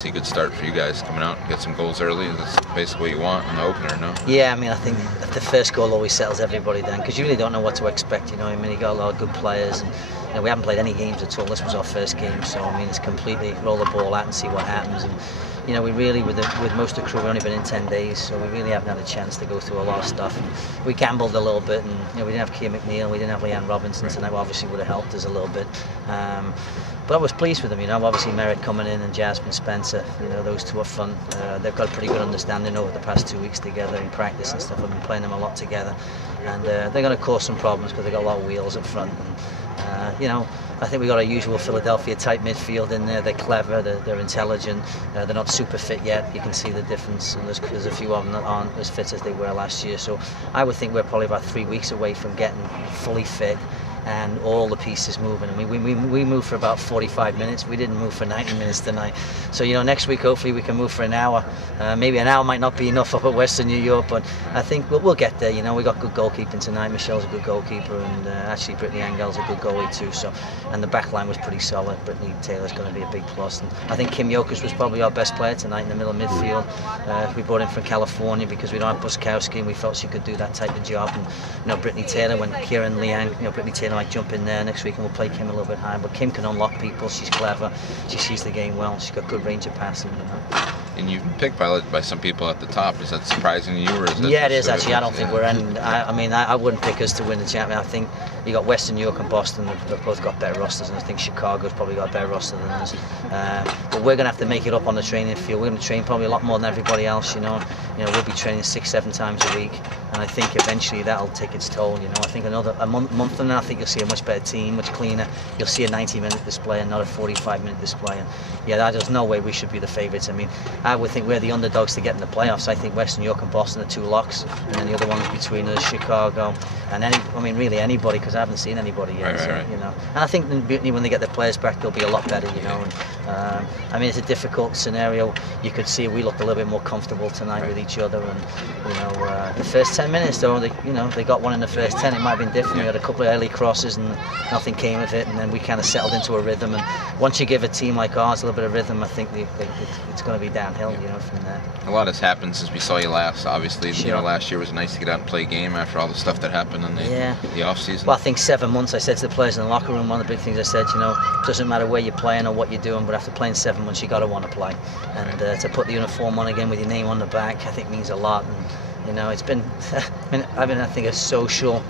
It's a good start for you guys coming out, get some goals early. That's basically what you want in the opener, no? Yeah, I mean, I think the first goal always settles everybody down because you really don't know what to expect. You know, I mean, you got a lot of good players, and you know, we haven't played any games at all. This was our first game, so I mean, it's completely roll the ball out and see what happens. And you know, we really, with most of the crew, we've only been in 10 days, so we really haven't had a chance to go through a lot of stuff. And we gambled a little bit, and you know, we didn't have Keir McNeil, we didn't have Leanne Robinson tonight. Obviously, would have helped us a little bit. But I was pleased with them, you know. Obviously, Merritt coming in and Jasmine Spencer, you know, those two up front. They've got a pretty good understanding over the past 2 weeks together in practice and stuff. I've been playing them a lot together, and they're going to cause some problems because they've got a lot of wheels up front. And, you know, I think we've got a usual Philadelphia type midfield in there. They're clever, they're intelligent, they're not super fit yet. You can see the difference, and there's a few of them that aren't as fit as they were last year. So I would think we're probably about 3 weeks away from getting fully fit and all the pieces moving. I mean, we moved for about 45 minutes. We didn't move for 90 minutes tonight. So, you know, next week hopefully we can move for an hour. Maybe an hour might not be enough up at Western New York, but I think we'll get there. You know, we got good goalkeeping tonight. Michelle's a good goalkeeper, and actually Brittany Engel's a good goalie too. So, and the back line was pretty solid. Brittany Taylor's going to be a big plus. And I think Kim Jokers was probably our best player tonight in the middle of midfield. We brought in from California because we don't have Buskowski, and we felt she could do that type of job. And you know, Brittany Taylor, when Kieran Leanne, you know, Brittany Taylor might jump in there next week, and we'll play Kim a little bit higher. But Kim can unlock people. She's clever. She sees the game well. She's got good range of passing. You know. And you've been picked by some people at the top. Is that surprising to you, or is that? Yeah, it is actually. I don't think we're in. I mean, I wouldn't pick us to win the championship. I think you got Western New York and Boston. They've both got better rosters, and I think Chicago's probably got a better roster than us. But we're going to have to make it up on the training field. We're going to train probably a lot more than everybody else. You know, we'll be training 6-7 times a week, and I think eventually that'll take its toll. You know, I think a month from now, I think you'll see a much better team, much cleaner. You'll see a 90-minute display and not a 45-minute display. And yeah, there's no way we should be the favourites. I mean, I would think we're the underdogs to get in the playoffs. I think Western New York and Boston are two locks, and then the other ones between us, Chicago, and really anybody, because I haven't seen anybody yet. Right. You know, and I think when they get their players back, they'll be a lot better. You know, and I mean, it's a difficult scenario. You could see we looked a little bit more comfortable tonight with each other, and you know, the first 10 minutes though, they got one in the first 10. It might have been different. We had a couple of early crosses and nothing came of it, and then we kind of settled into a rhythm. And once you give a team like ours a little bit of rhythm, I think it's going to be downhill. You know, from there. A lot has happened since we saw you last. Obviously, sure. You know, last year was nice to get out and play a game after all the stuff that happened in the off season. Well, I think 7 months. I said to the players in the locker room, one of the big things I said, you know, it doesn't matter where you're playing or what you're doing, but after playing 7 months, you got to want to play. And to put the uniform on again with your name on the back, I think means a lot. And you know, it's been, I've been, I think, a social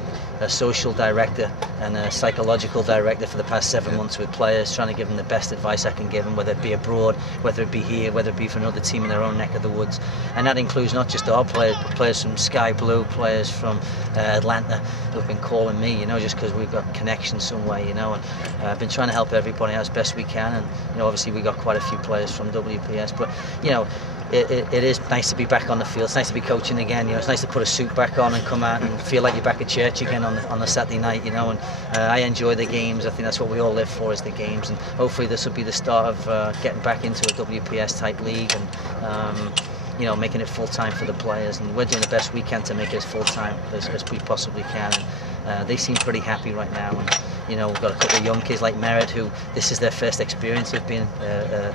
director and a psychological director for the past 7 months with players, trying to give them the best advice I can give them, whether it be abroad, whether it be here, whether it be for another team in their own neck of the woods. And that includes not just our players, but players from Sky Blue, players from Atlanta who've been calling me, you know, just because we've got connections some way, you know. And I've been trying to help everybody out as best we can. And you know, obviously we got quite a few players from WPS, but you know, it is nice to be back on the field. It's nice to be coaching again. You know, it's nice to put a suit back on and come out and feel like you're back at church again on a Saturday night. You know, and I enjoy the games. I think that's what we all live for, is the games. And hopefully this will be the start of getting back into a WPS type league and you know, making it full time for the players. And we're doing the best we can to make it as full time as we possibly can. And they seem pretty happy right now. And you know, we've got a couple of young kids like Merritt who this is their first experience of being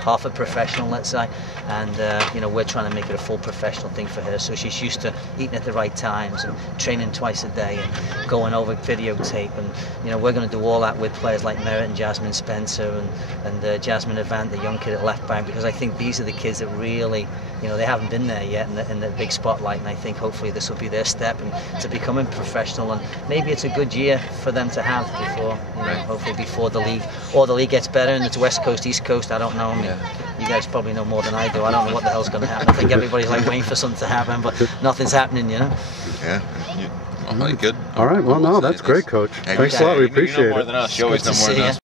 half a professional, let's say, and you know, we're trying to make it a full professional thing for her, so she's used to eating at the right times and training twice a day and going over videotape. And you know, we're going to do all that with players like Merritt and Jasmine Spencer and Jasmine Avant, the young kid at left back, because I think these are the kids that really, you know, they haven't been there yet in the big spotlight, and I think hopefully this will be their step to becoming professional. And maybe it's a good year for them to have before, you know, hopefully before the league gets better and it's West Coast, East Coast. I don't know. I mean, you guys probably know more than I do. I don't know what the hell's going to happen. I think everybody's like waiting for something to happen, but nothing's happening, you know. Yeah. Well, good. All right. Well, no, that's great, Coach. Thanks a lot. We appreciate it. You know more than us. You always know more than us.